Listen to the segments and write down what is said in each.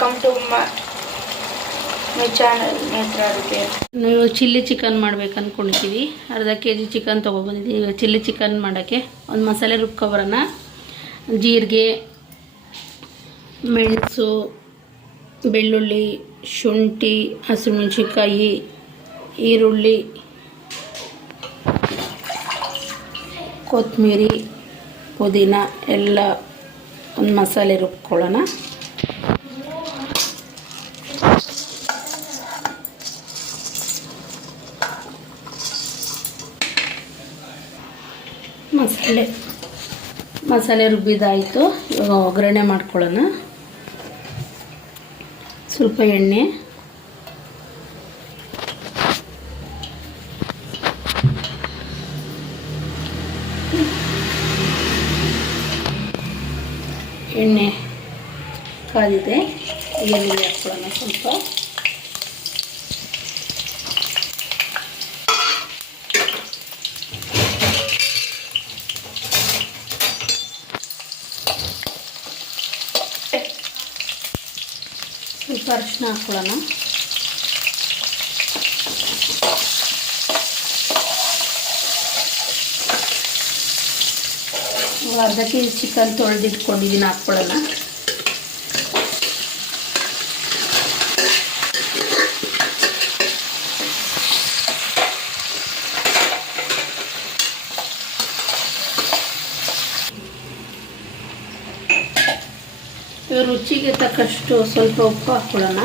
Welcome to my channel ನೇತ್ರ ಅಡುಗೆ. ನೀವು ಚಿಲ್ಲಿ ಚಿಕನ್ ಮಾಡ್ಬೇಕು ಅಂದ್ಕೊಂಡಿದ್ದೀವಿ. ಅರ್ಧ kg ಚಿಕನ್ ತೊಗೊಬಂದಿದ್ದೀವಿ. ಚಿಲ್ಲಿ ಚಿಕನ್ ಮಾಡೋಕ್ಕೆ ಒಂದು ಮಸಾಲೆ ರುಬ್ಕೊಬರೋಣ. ಜೀರಿಗೆ, ಮೆಣಸು, ಬೆಳ್ಳುಳ್ಳಿ, ಶುಂಠಿ, ಹಸಿಮೆಣಸಿನ್ಕಾಯಿ, ಈರುಳ್ಳಿ, ಕೊತ್ತಂಬರಿ, ಪುದೀನ ಎಲ್ಲ ಒಂದು ಮಸಾಲೆ ರುಬ್ಕೊಳ್ಳೋಣ. ಮಸಾಲೆ ರುಬ್ಬಿದಾಯಿತು. ಇವಾಗ ಒಗ್ಗರಣೆ ಮಾಡ್ಕೊಳ್ಳೋಣ. ಸ್ವಲ್ಪ ಎಣ್ಣೆ, ಕಾದಿದೆ. ಈರುಳ್ಳಿ ಹಾಕ್ಕೊಳ್ಳೋಣ ಸ್ವಲ್ಪ. ಸ್ವಲ್ಪ ಅರಿಶಿನ ಹಾಕ್ಕೊಳ್ಳೋಣ. ಅರ್ಧ kg ಚಿಕನ್ ತೊಳೆದಿಟ್ಕೊಂಡಿದ್ದೀನಿ, ಹಾಕ್ಕೊಳ್ಳೋಣ. ರುಚಿಗೆ ತಕ್ಕಷ್ಟು ಸ್ವಲ್ಪ ಉಪ್ಪು ಹಾಕ್ಕೊಳ್ಳೋಣ.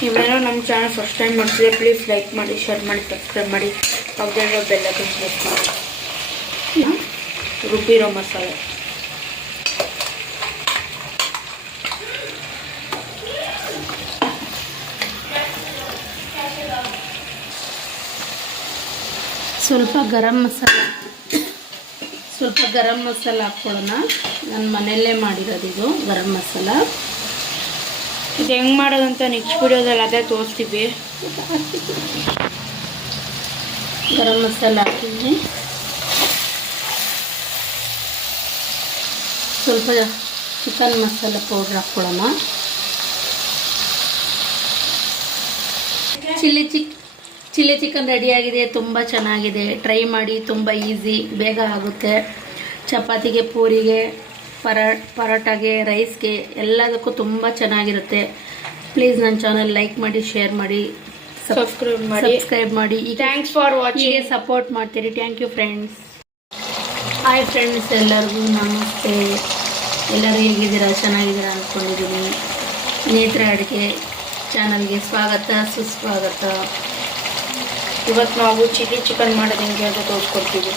ನೀವೇನೋ ನಮ್ಮ ಚಾನಲ್ ಫಸ್ಟ್ ಟೈಮ್ ಮಾಡ್ತಿದ್ರೆ ಪ್ಲೀಸ್ ಲೈಕ್ ಮಾಡಿ, ಶೇರ್ ಮಾಡಿ, ಸಬ್ಸ್ಕ್ರೈಬ್ ಮಾಡಿ. ಪಕ್ಕದಲ್ಲಿರೋ ಬೆಲ್ ಐಕಾನ್ ಪ್ರೆಸ್ ಮಾಡಿ. ರುಬ್ಬಿರೋ ಮಸಾಲೆ ಸ್ವಲ್ಪ ಗರಂ ಮಸಾಲ ಹಾಕ್ಕೊಳ್ಳೋಣ. ನನ್ನ ಮನೆಯಲ್ಲೇ ಮಾಡಿರೋದು ಇದು ಗರಂ ಮಸಾಲ. ಇದು ಹೆಂಗೆ ಮಾಡೋದಂತ ನೆಕ್ಸ್ಟ್ ವಿಡಿಯೋದಲ್ಲಿ ಅದೇ ತೋರಿಸ್ತೀವಿ. ಗರಂ ಮಸಾಲ ಹಾಕಿದ್ವಿ. ಸ್ವಲ್ಪ ಚಿಕನ್ ಮಸಾಲೆ ಪೌಡ್ರ್ ಹಾಕ್ಕೊಳ್ಳೋಣ. ಚಿಲ್ಲಿ ಚಿಕನ್ ರೆಡಿಯಾಗಿದೆ. ತುಂಬ ಚೆನ್ನಾಗಿದೆ. ಟ್ರೈ ಮಾಡಿ. ತುಂಬ ಈಸಿ, ಬೇಗ ಆಗುತ್ತೆ. ಚಪಾತಿಗೆ, ಪೂರಿಗೆ, ಪರೋಟಾಗೆ, ರೈಸ್ಗೆ ಎಲ್ಲದಕ್ಕೂ ತುಂಬ ಚೆನ್ನಾಗಿರುತ್ತೆ. ಪ್ಲೀಸ್ ನನ್ನ ಚಾನಲ್ ಲೈಕ್ ಮಾಡಿ, ಶೇರ್ ಮಾಡಿ, ಸಬ್ಸ್ಕ್ರೈಬ್ ಮಾಡಿ. Thanks for watching. ಹೀಗೆ ಸಪೋರ್ಟ್ ಮಾಡ್ತೀರಿ. Thank you friends. Hi friends, ಎಲ್ಲರಿಗೂ ನಮಸ್ತೆ. ಎಲ್ಲರೂ ಹೇಗಿದ್ದೀರಾ? ಚೆನ್ನಾಗಿದ್ದೀರಾ ಅಂದ್ಕೊಂಡಿದ್ದೀನಿ. ನೇತ್ರ ಅಡುಗೆ ಚಾನಲ್ಗೆ ಸ್ವಾಗತ, ಸುಸ್ವಾಗತ. ಇವತ್ತು ನಾವು ಚಿಲ್ಲಿ ಚಿಕನ್ ಮಾಡೋದು ಹೆಂಗೆ ಅಂತ ತೋರಿಸ್ಕೊಡ್ತೀವಿ.